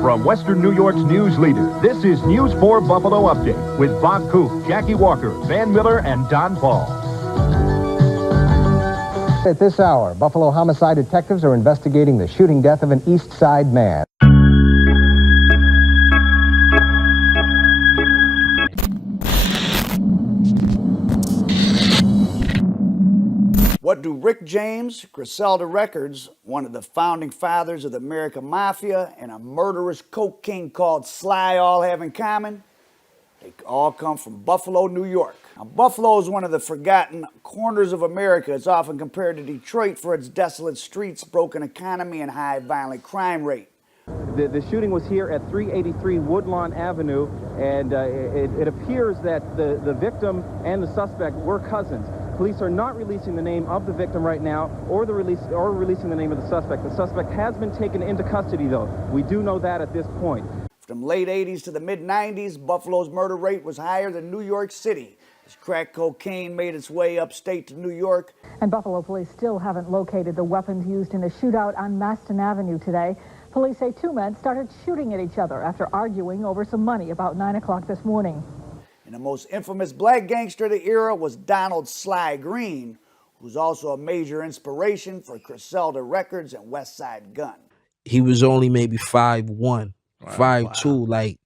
From Western New York's news leader, this is News 4 Buffalo Update with Bob Coop, Jackie Walker, Van Miller, and Don Paul. At this hour, Buffalo homicide detectives are investigating the shooting death of an East Side man. What do Rick James, Griselda Records, one of the founding fathers of the American Mafia, and a murderous coke king called Sly all have in common? They all come from Buffalo, New York. Now, Buffalo is one of the forgotten corners of America. It's often compared to Detroit for its desolate streets, broken economy, and high violent crime rate. The shooting was here at 383 Woodlawn Avenue, and it appears that the victim and the suspect were cousins. Police are not releasing the name of the victim right now, or releasing the name of the suspect. The suspect has been taken into custody, though. We do know that at this point. From late 80s to the mid-90s, Buffalo's murder rate was higher than New York City, as crack cocaine made its way upstate to New York. And Buffalo police still haven't located the weapons used in the shootout on Maston Avenue today. Police say two men started shooting at each other after arguing over some money about 9 o'clock this morning. And the most infamous black gangster of the era was Donald Sly Green, who's also a major inspiration for Griselda Records and Westside Gunn. He was only maybe 5'1", 5'2", like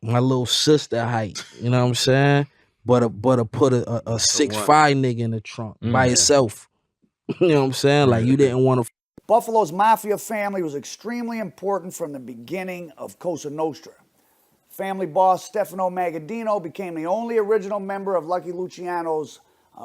my little sister height, you know what I'm saying? But put a 6'5" nigga in the trunk by himself. You know what I'm saying? Like, you didn't want to. Buffalo's Mafia family was extremely important from the beginning of Cosa Nostra. Family boss Stefano Magaddino became the only original member of Lucky Luciano's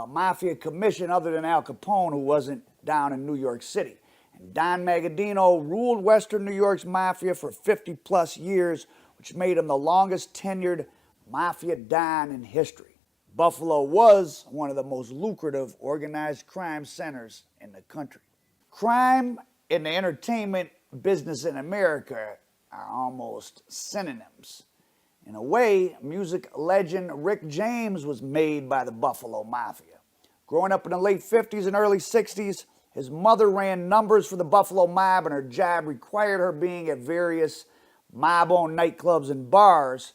Mafia commission other than Al Capone, who wasn't down in New York City. And Don Magaddino ruled Western New York's Mafia for 50-plus years, which made him the longest tenured Mafia Don in history. Buffalo was one of the most lucrative organized crime centers in the country. Crime and the entertainment business in America are almost synonyms. In a way, music legend Rick James was made by the Buffalo Mafia. Growing up in the late 50s and early 60s, his mother ran numbers for the Buffalo Mob, and her job required her being at various mob-owned nightclubs and bars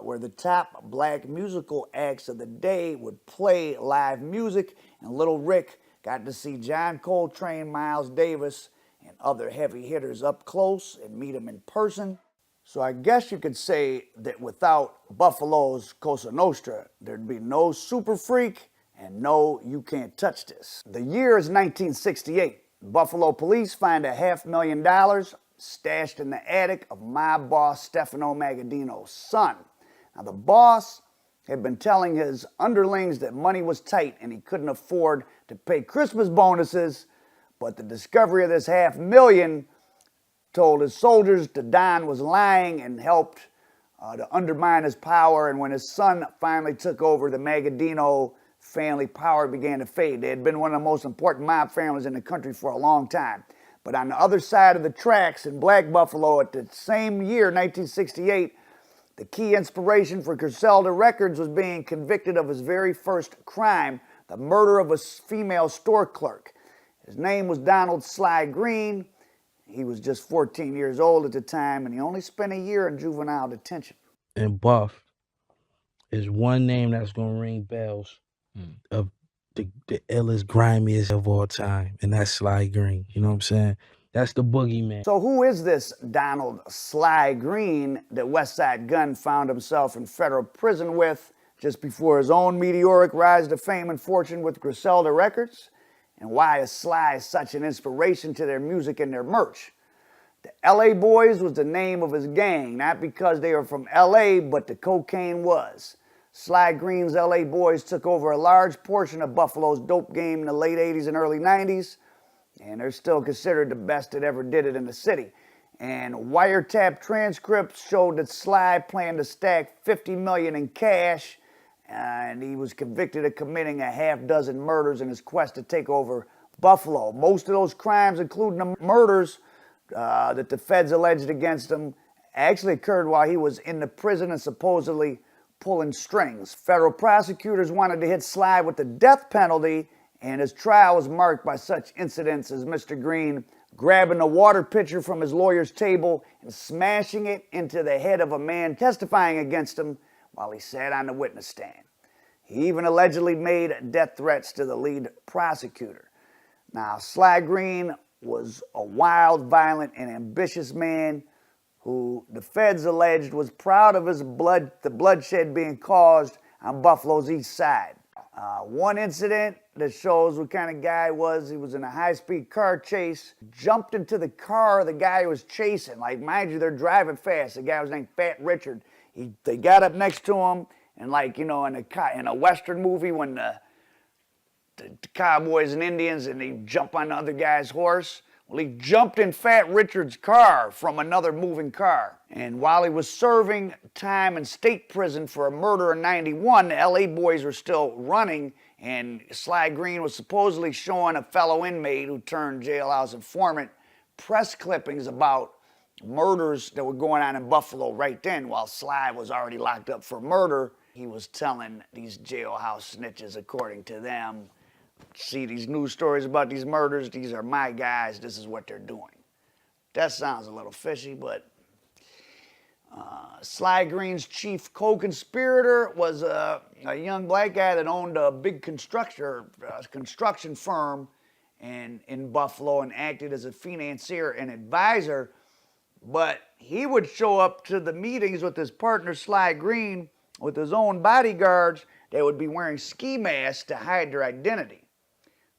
where the top black musical acts of the day would play live music, and little Rick got to see John Coltrane, Miles Davis, and other heavy hitters up close and meet them in person. So I guess you could say that without Buffalo's Cosa Nostra, there'd be no Super Freak and no You Can't Touch This. The year is 1968. Buffalo police find $500,000 stashed in the attic of mob boss Stefano Magaddino's son. Now, the boss had been telling his underlings that money was tight and he couldn't afford to pay Christmas bonuses, but the discovery of this $500,000 told his soldiers that Don was lying and helped to undermine his power. And when his son finally took over, the Magaddino family power began to fade. They had been one of the most important mob families in the country for a long time. But on the other side of the tracks in Black Buffalo at the same year, 1968, the key inspiration for Griselda Records was being convicted of his very first crime, the murder of a female store clerk. His name was Donald Sly Green. He was just 14 years old at the time, and he only spent a year in juvenile detention. And Buff is one name that's going to ring bells of the illest, grimiest of all time, and that's Sly Green. You know what I'm saying? That's the boogeyman. So who is this Donald Sly Green that Westside Gunn found himself in federal prison with just before his own meteoric rise to fame and fortune with Griselda Records? And why is Sly such an inspiration to their music and their merch? The LA Boys was the name of his gang, not because they were from LA, but the cocaine was. Sly Green's LA Boys took over a large portion of Buffalo's dope game in the late 80s and early 90s, and they're still considered the best that ever did it in the city. And wiretap transcripts showed that Sly planned to stack $50 million in cash, and he was convicted of committing a half-dozen murders in his quest to take over Buffalo. Most of those crimes, including the murders that the feds alleged against him, actually occurred while he was in the prison and supposedly pulling strings. Federal prosecutors wanted to hit Sly with the death penalty, and his trial was marked by such incidents as Mr. Green grabbing the water pitcher from his lawyer's table and smashing it into the head of a man testifying against him while he sat on the witness stand. He even allegedly made death threats to the lead prosecutor. Now, Sly Green was a wild, violent, and ambitious man who the feds alleged was proud of the bloodshed being caused on Buffalo's east side. One incident that shows what kind of guy he was in a high-speed car chase, jumped into the car the guy was chasing. Like, mind you, they're driving fast. The guy was named Fat Richard. They got up next to him, and like, you know, in a Western movie when the cowboys and Indians and they jump on the other guy's horse. Well, he jumped in Fat Richard's car from another moving car. And while he was serving time in state prison for a murder in '91, the LA boys were still running, and Sly Green was supposedly showing a fellow inmate who turned jailhouse informant press clippings about murders that were going on in Buffalo right then. While Sly was already locked up for murder, he was telling these jailhouse snitches, according to them, see these news stories about these murders, these are my guys, this is what they're doing. That sounds a little fishy, but Sly Green's chief co-conspirator was a young black guy that owned a big construction firm in Buffalo and acted as a financier and advisor, but he would show up to the meetings with his partner Sly Green with his own bodyguards that would be wearing ski masks to hide their identity.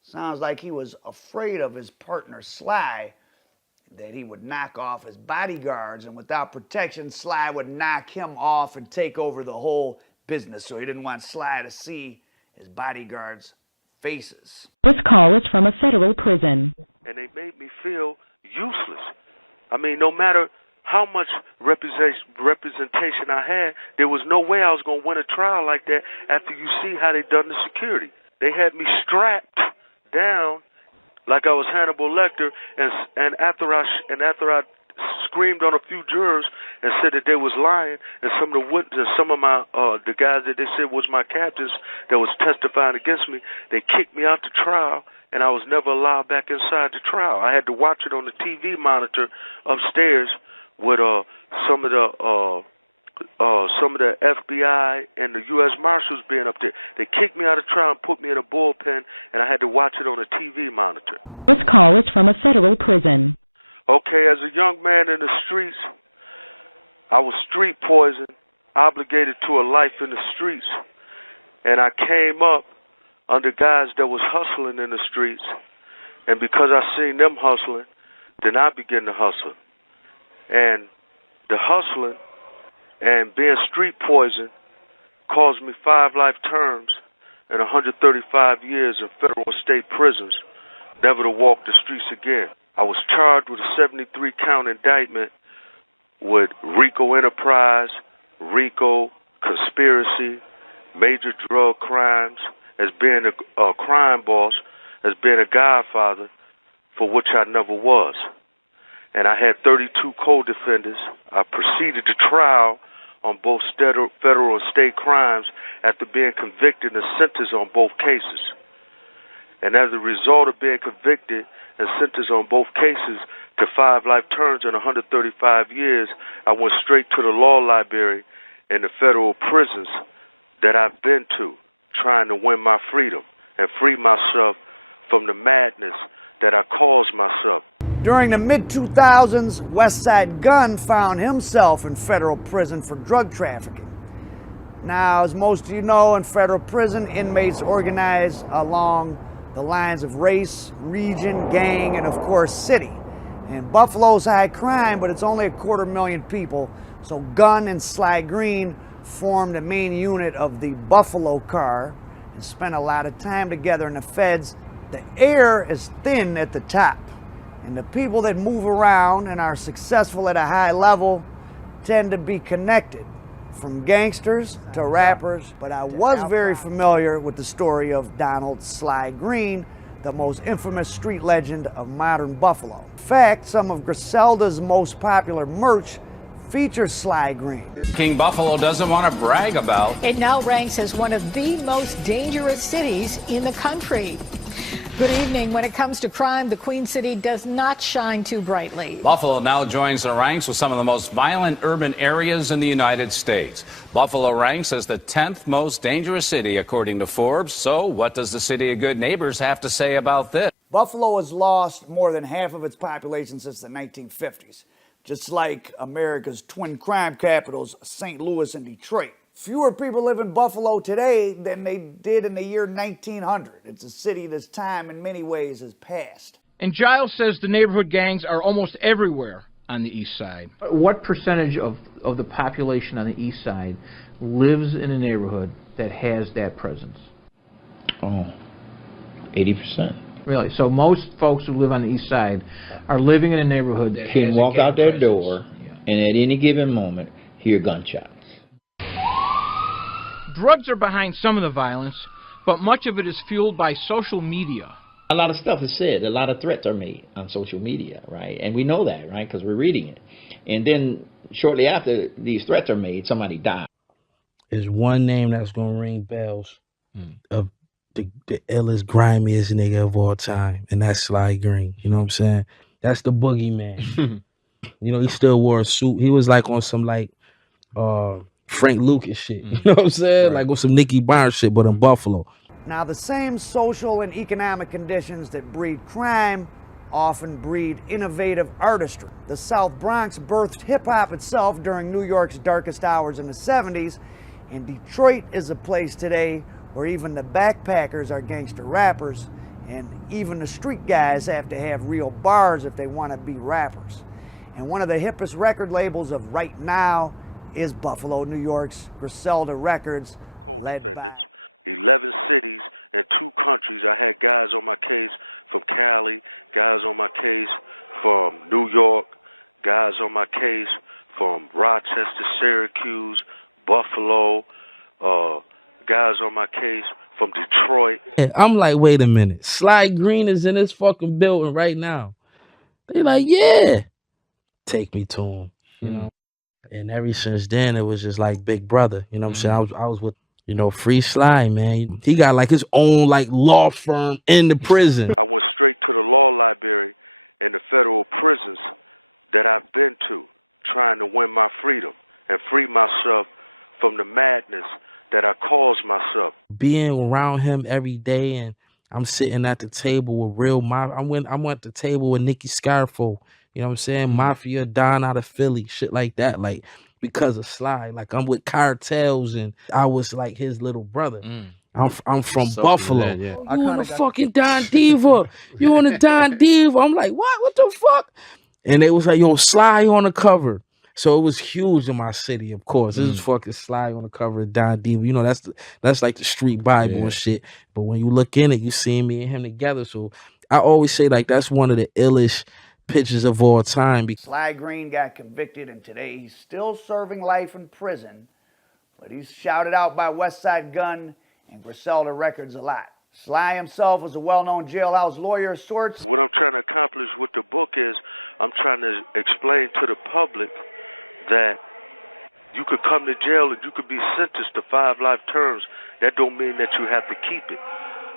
Sounds like he was afraid of his partner Sly, that he would knock off his bodyguards, and without protection, Sly would knock him off and take over the whole business. So he didn't want Sly to see his bodyguards' faces. This call is from a federal prison. And they made me feel useless. I mean, no matter how much representation I had, there was no way I was going to win a trial like that after you see how they done the security. They had me strapped down like I was Hannibal Lecter, and after I screamed on a few jurors and said that they was lying, and some of the witnesses, some of my the guys that they said was my captains that was testifying against me, they kicked me out the trial, and I was never allowed back inside the trial. I had to watch it on the TV monitor upstairs with some of the FBI and the U.S. Marshals being up there. They kicked me out of trial and put me in a bullpen, and I had to watch it on a TV monitor. This call is from a federal prison. Okay, as a young man in the streets, I was street poisoned, obligated to a life in the streets, and I came up under guys that was hustling in the streets, and because I seen them hustling, then I began to hustle. And the hustling and being street poisoned caused me 5 life terms and 135 years in federal and state prisons, never to walk the streets again. I was charged with a 73-count indictment with RICO enterprise, RICO conspiracy, major drug crimes, as being a crime boss, as being a godfather, for which I never was. And I had 32 co-defendants. I proceeded to trial on both federal and state crimes after being convicted and sentenced on both cases. And as a result of being convicted and sentenced on both cases to 5 life terms and 135 years, I went straight to the law library in the federal prisons that I've been to, trying to win my freedom and free myself from the madness that I caused myself. During the mid-2000s, Westside Gunn found himself in federal prison for drug trafficking. Now, as most of you know, in federal prison, inmates organize along the lines of race, region, gang, and of course, city. And Buffalo's high crime, but it's only 250,000 people. So Gunn and Sly Green formed a main unit of the Buffalo car and spent a lot of time together in the feds. The air is thin at the top. And the people that move around and are successful at a high level tend to be connected, from gangsters to rappers. But I was very familiar with the story of Donald Sly Green, the most infamous street legend of modern Buffalo. In fact, some of Griselda's most popular merch features Sly Green. King Buffalo doesn't want to brag about. It now ranks as one of the most dangerous cities in the country. Good evening. When it comes to crime, the Queen City does not shine too brightly. Buffalo now joins the ranks with some of the most violent urban areas in the United States. Buffalo ranks as the 10th most dangerous city, according to Forbes. So what does the City of Good Neighbors have to say about this? Buffalo has lost more than half of its population since the 1950s, just like America's twin crime capitals, St. Louis and Detroit. Fewer people live in Buffalo today than they did in the year 1900. It's a city that's time in many ways has passed. And Giles says the neighborhood gangs are almost everywhere on the east side. What percentage of the population on the east side lives in a neighborhood that has that presence? Oh, 80%. Really? So most folks who live on the east side are living in a neighborhood that can walk out their door and at any given moment hear gunshots. Drugs are behind some of the violence, but much of it is fueled by social media. A lot of stuff is said. A lot of threats are made on social media, right? And we know that, right? Because we're reading it. And then shortly after these threats are made, somebody dies. There's one name that's going to ring bells of the illest, grimiest nigga of all time, and that's Sly Green. You know what I'm saying? That's the boogeyman. You know, he still wore a suit. He was like on some like Frank Lucas shit. You know what I'm saying? Right. Like on some Nicky Barnes shit, but in Buffalo. Now, the same social and economic conditions that breed crime often breed innovative artistry. The South Bronx birthed hip-hop itself during New York's darkest hours in the 70s, and Detroit is a place today where even the backpackers are gangster rappers, and even the street guys have to have real bars if they want to be rappers. And one of the hippest record labels of right now is Buffalo, New York's Griselda Records. Co-defendants, 11 cities and 2 countries. I had guys on my case from Cali, guys on my case from New York, guys on my case from Rochester, Syracuse, Buffalo, guys on my case from Detroit. Yeah, I'm like, wait a minute. Sly Green is in this fucking building right now. They like, yeah. Take me to him, you know? And ever since then, it was just like Big Brother. You know what I'm saying? I was with, you know, Free Sly, man. He got like his own like law firm in the prison. I went straight to the law library in the federal prisons that I've been to, trying to win my freedom and free myself from the madness that I caused myself. Being around him every day, and I'm sitting at the table with real Mafia. I went to the table with Nicky Scarfo. You know what I'm saying? Mafia, Don out of Philly, shit like that. Like, because of Sly. Like, I'm with cartels, and I was like his little brother. I'm from Buffalo. That, yeah. You on the fucking Don Diva. You on the Don Diva. I'm like, what? What the fuck? And it was like, yo, Sly on the cover. So it was huge in my city, of course. This is fucking Sly on the cover of Don Diva. You know, that's like the street Bible and shit. But when you look in it, you see me and him together. So I always say, like, that's one of the illest pictures of all time. Sly Green got convicted, and today he's still serving life in prison, but he's shouted out by Westside Gunn and Griselda Records a lot. Sly himself was a well-known jailhouse lawyer of sorts. What I'm trying to accomplish with the book is I'm trying to explain to the public that you could come to jail and you could be sentenced to 5 life terms. That don't mean that you have to keep it.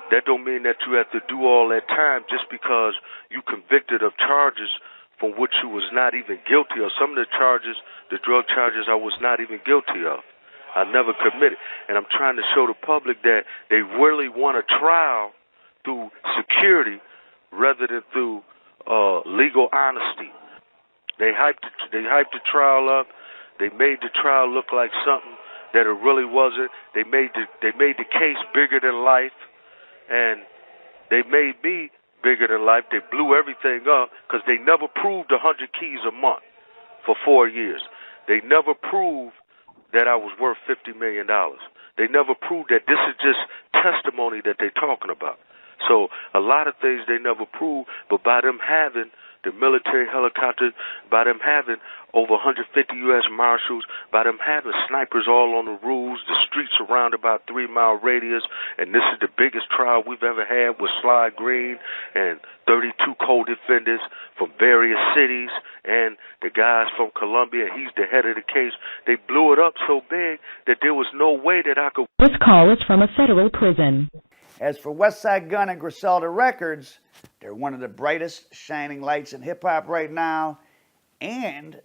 That don't mean that you have to do all that time just because you convicted of charges from which you was not even guilty of. Some of the charges, the drug charges, I was not even guilty of. I never committed. And I'm trying to show the public that they really want a trial through security rather than through legal honesty. They hyped the trial up. They made the trial look like something that it really wasn't. They made the case bigger than life. And they made me bigger than life. They blew everything up because they never proved 100 keys a month for 4 years. They never proved that I was worth $50 million. They never proved that. This is just testimony that they're talking about. So a lot of things they never proved, but by them having the military helicopters, by them having over 150 U.S. Marshals, by them having snipers all on the roofs, the streets around about 3-mile radius, and this is the biggest trial we've ever had with Sly Green and 32 co-defendants from various cities and the guys from Colombia, he's the head of the case. They blew it up so big that there was no way that I could... This call is from a federal prison. As for Westside Gunn and Griselda Records, they're one of the brightest shining lights in hip-hop right now, and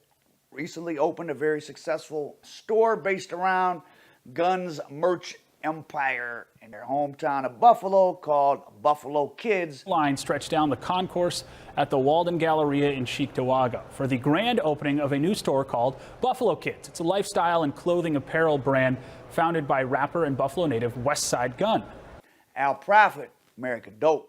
recently opened a very successful store based around Gunn's merch empire in their hometown of Buffalo called Buffalo Kids. Line stretched down the concourse at the Walden Galleria in Cheektowaga for the grand opening of a new store called Buffalo Kids. It's a lifestyle and clothing apparel brand founded by rapper and Buffalo native Westside Gunn. Al Prophet, America Dope.